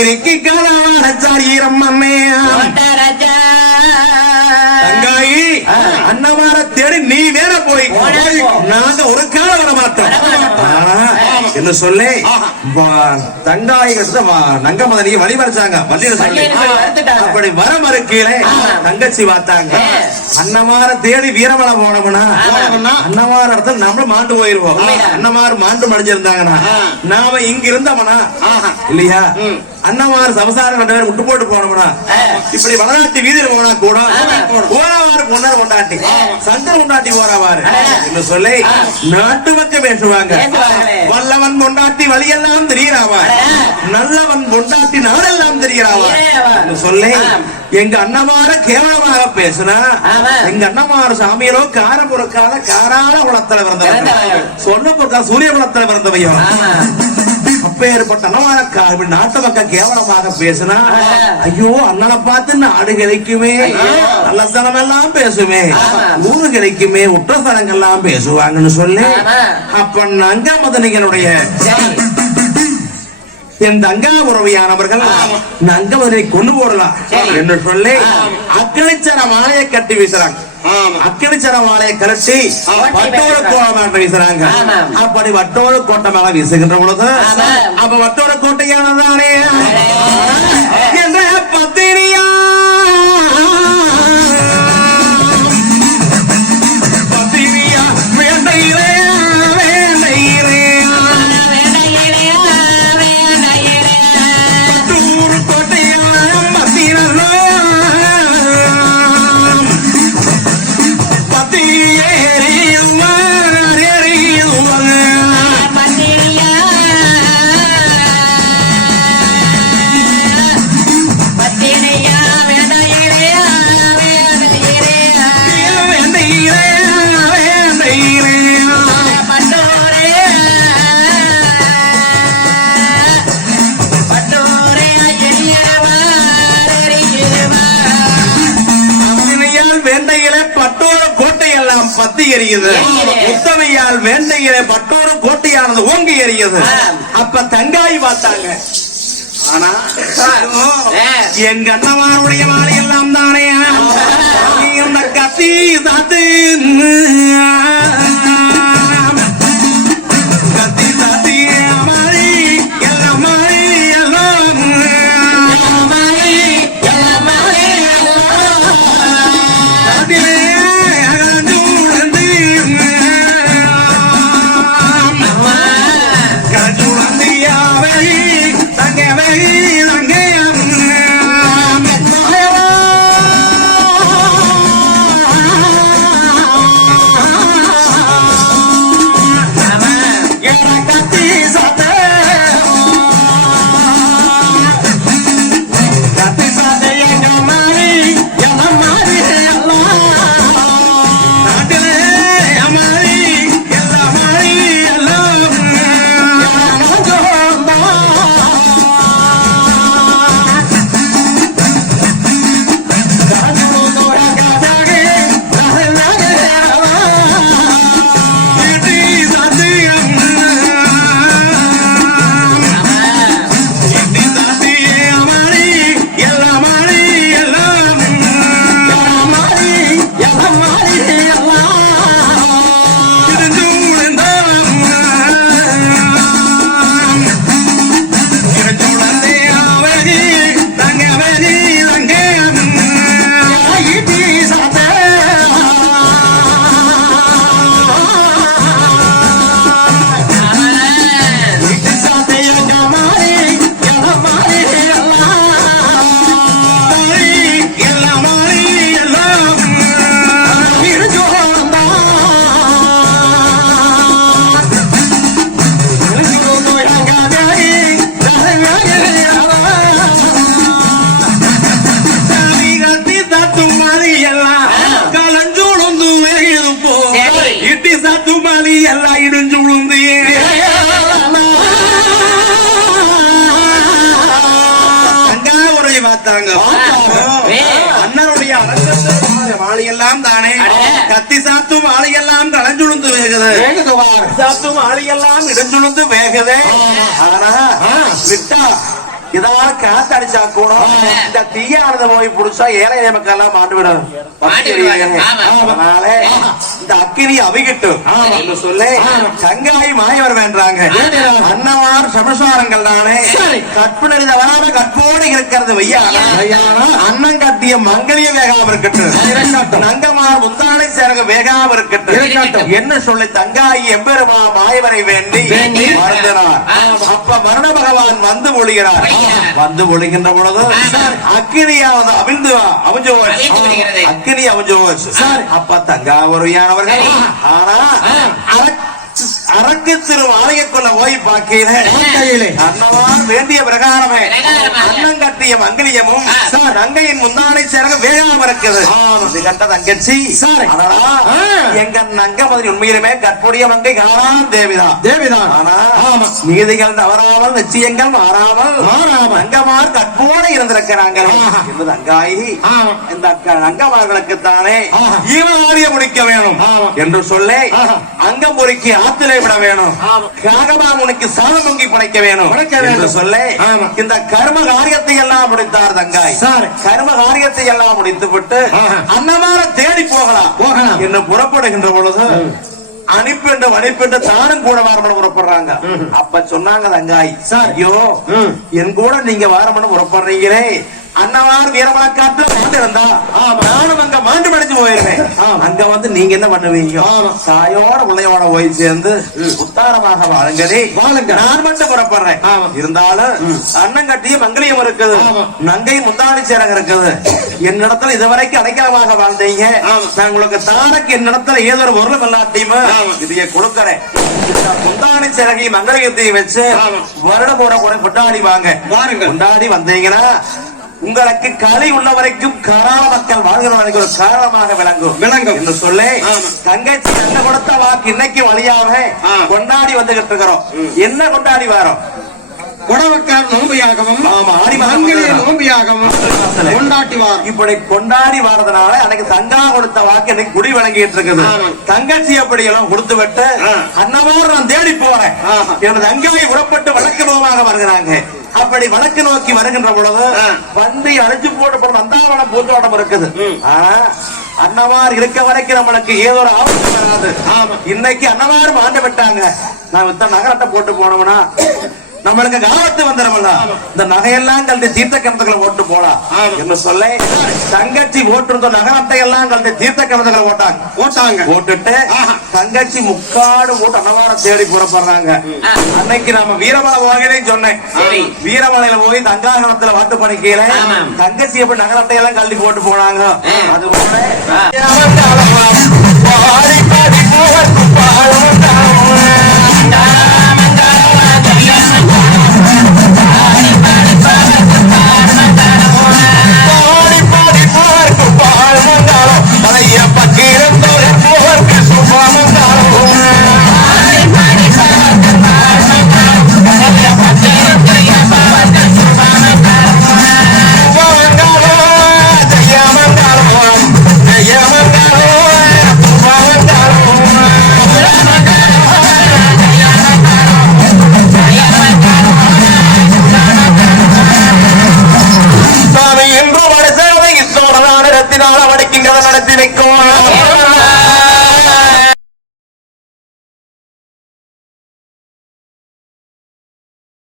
இருக்கு கதாச்சாரியம் தங்காயி அன்னமார தேடி நீ வேற போய் நாங்க ஒரு காலம் என்ன சொல்லி தங்காய் நங்க மதனிக்கு வழி மறைச்சாங்க வண்டியில சொல்லி வண்டியில சொல்லி வறுத்துட்டாங்க. அப்படி வர மறுக்கீழே. தங்கச்சி பார்த்தாங்க. அன்னமார தேடி வீரமலை போனோம்னா. அன்னமார இடத்துல நம்மளும் மாண்டு போயிருவோம். அன்னமார் மாண்டு மடிஞ்சிருந்தாங்கன்னா. நாம இங்க இருந்தோம்னா. இல்லையா ம். அன்னமார் சமசாரம் ரெண்டு பேரும் விட்டு போட்டு போனோம்னா. இப்படி வடநாட்டு வீதியில போனா கூட பொண்ணர் கொண்டாட்டி கொண்டாட்டி. என்று சொல்லி ஆ. நாட்டு பக்கம் பேசுவாங்க. வல்லவன் பொண்டாட்டி வழியெல்லாம் தெரிகிறாவா. நல்லவன் பொண்டாட்டி நாடெல்லாம் தெரிகிறாவா. என்று சொல்லி. எங்க அண்ணமார கேவலமாக பேசுனா. எங்க அண்ணமார சாமியரோ கார பொறுக்கால காரால குளத்துல. சொன்ன பொறுக்கா சூரிய குளத்துல பிறந்தவையோ அப்பேற்பட்ட நாட்டு மக்கள் கேவலமாக பேசுனா. ஐயோ அண்ணனை பார்த்து நாடு கிடைக்குமே. நல்ல ஸ்தலம் எல்லாம் பேசுமே. ஊரு கிடைக்குமே உற்ற ஸ்தலங்கள்லாம் பேசுவாங்கன்னு சொல்லி. அப்ப நங்க மதனிகளுடைய என் தங்கா உறவியானவர்கள் நங்கமதனை கொண்டு போடலாம். என்று சொல்லி ஆமா. அக்கணிச்சர மாலையை கட்டி வீசுறாங்க அக்கணிச்சர மாலையை கலட்டி ஆமா. வட்டோடு கோலமாக வீசுறாங்க. அப்படி வட்டோடு கோட்டமாக வீசுகின்ற பொழுது. அப்ப வட்டோடு பத்தி எரியுது. உத்தமையால் வேண்டையிலே பட்டோர கோட்டையானது ஓங்கி எரியுது. அப்ப தங்காய் பார்த்தாங்க ஆனா. எங்க அண்ணமாருடைய மாலை எல்லாம் தானே. கத்தி சாத்து பார்த்தாங்க. அண்ணனுடைய அரசு வாளியெல்லாம் தானே. கத்தி சாத்தும் வாளியெல்லாம் களைஞ்சுழுந்து வேகுது. சாத்தும் வாளியெல்லாம் இடைஞ்சுழுந்து வேகுது. ஆனா விட்டா ஏதாவது காத்து அடிச்சா கூட இந்த தீயானத போய் புடிச்சா ஏழை மக்கள் மாண்டு விடும் மாண்டு. அதனால இந்த அக்கினி அவிகட்டும் என்று சொல்லி. சங்காய் மாயவர் வேண்டாங்க அன்னவார் சமசாரங்கள் தானே. சரி. கற்பு நெறித வராம கற்போடு இருக்கிறது வையான அன்னம் கட்டிய மங்கலியம் வேகாம இருக்கட்டும். நங்கமார் முந்தானை சேரக வேகாம இருக்கட்டும். என்ன சொல்லி? தங்காயி எம்பெருமா மாயவரை வேண்டி மறந்தனார். அப்ப வருண பகவான் வந்து ஒழிகிறார். வந்து ஒழிகின்ற பொழுது. அக்கினியாவது அவிழ்ந்து விடுகிறது. அக்கினி அவிஞ்சோச்சு அப்ப தங்காவரையானவர்கள் சரி. ஆனா அரக்கு- திரு ஆலயக்குள்ள போய் கையிலே. அன்னவார் வேண்டிய பிரகாரமே பிரகாரமாக. கட்டிய மங்கலியமும் நங்கையின் முந்தானை சேரக வேகாம இருக்குது இது கண்ட தங்கச்சி. எங்க நங்க மாதிரி உண்மையிலுமே கற்புடைய மங்கை காணாம் தேவிதான் தேவிதான் ஆனா. நீதிகள் தவறாமல் நிச்சயங்கள் மாறாமல். அங்கமார் கற்போடு இருந்திருக்கிறாங்க ஆமா. இந்த அங்கமார்களுக்கு தானே. ஈவனாரிய முடிக்க வேணும். என்று சொல்லி. அங்கம் பொறுக்கி ஆத்திரை விட வேணும் ஆமா. காகமாமுனிக்கு சாதமங்கி படைக்க வேணும் படைக்க என்று வேண்டும். சொல்லி. இந்த கர்ம காரியத்தை எல்லாம் முடித்தார் தங்காய் சரி. கர்ம காரியத்தை எல்லாம் முடித்து விட்டு தேடி போகலாம் போகலாம். என்று புறப்படுகின்ற பொழுது அனுப்பென்று வனிப்பென்று தானும் கூட வாரமணம் புறப்படுறாங்க அப்ப சொன்னாங்க தங்காய் சரி. ஐயோ. என் கூட நீங்க வாரமணம் புறப்படுறீங்களே அன்னவார் வீரமணக்காட்டுல இருந்தா நானும் அங்க வந்து நீங்க என்ன பண்ணுவீங்க ஆமா. தாயோட பிள்ளையோட போய் சேர்ந்து உத்தாரமாக வாழுங்கடி வாழுங்க. நான் மட்டும் புறப்படுறேன். இருந்தாலும் அண்ணன் கட்டிய மங்கலியம் இருக்குது ஆமா. நங்கை முந்தாணி சேரங்க இருக்குது என்னிடத்துல இதுவரைக்கும் அடைக்கலமாக வாழ்ந்தீங்க. நான் உங்களுக்கு தாரக்கு என்னிடத்துல ஏதோ ஒரு பொருளும் இல்லாட்டியுமே இதைய கொடுக்கறேன் இந்த முந்தாணி சேரகையும் மங்கலியத்தையும் வச்சு. வருடம் ஒரு கூட கொண்டாடி வாங்க. கொண்டாடி வந்தீங்கன்னா உங்களுக்கு கலை உள்ள வரைக்கும் கராள மக்கள் வாழ்கிற வரைக்கும் ஒரு காரணமாக விளங்கும் விளங்கும். என்று சொல்லி. தங்கச்சி என்ன கொடுத்த வாக்கு இன்னைக்கு வழியாக. கொண்டாடி வந்துகிட்டு இருக்கிறோம் என்ன கொண்டாடி வரோம் குடவக்கார் நோம்பியாகவும். நோம்பியாகவும் கொண்டாட்டி வார் இப்படி கொண்டாடி வரதுனால அன்னைக்கு தங்கா கொடுத்த வாக்கு இன்னைக்கு குடி வழங்கிட்டு இருக்குது. தங்கச்சி அப்படி எல்லாம் கொடுத்து விட்டு ஆ. அன்னவாறு நான் தேடி போறேன். எனது தங்காவை உடப்பட்டு வழக்கு முகமாக வருகிறாங்க அப்படி வழக்கு நோக்கி வருகின்ற பொழுது ஆ. பந்தி அழிச்சு போட்டு நந்தாவனம் பூந்தோட்டம் இருக்குது. அன்னவார் இருக்க வரைக்கும் நம்மளுக்கு ஏதோ ஒரு ஆபத்து வராது. ஆமா. இன்னைக்கு அன்னவார் மாண்டு விட்டாங்க. நான் வித்த நகரத்தை போட்டு போனோம்னா நம்மளுக்கு ஆபத்து வந்துடும்ல இந்த நகையெல்லாம் கழட்டி தீர்த்த கிணத்துக்களை ஓட்டு போலாம். என்று சொல்ல தங்கச்சி ஓட்டிருந்த நகரத்தை எல்லாம் கழட்டி தீர்த்த கிணத்துக்களை ஓட்டாங்க போட்டாங்க போட்டுட்டு ஆஹா. தங்கச்சி முக்காடு போட்டு அன்னவார தேடி புறப்படுறாங்க. அன்னைக்கு நாம வீரமலை போகிறேன்னு சொன்னேன் சரி. வீரமலையில போய் தங்காகணத்துல வாட்டு படிக்கையில ஆமாம். தங்கச்சி எப்படி நகரத்தை எல்லாம் கழட்டி போட்டு போனாங்க. அது போல directo.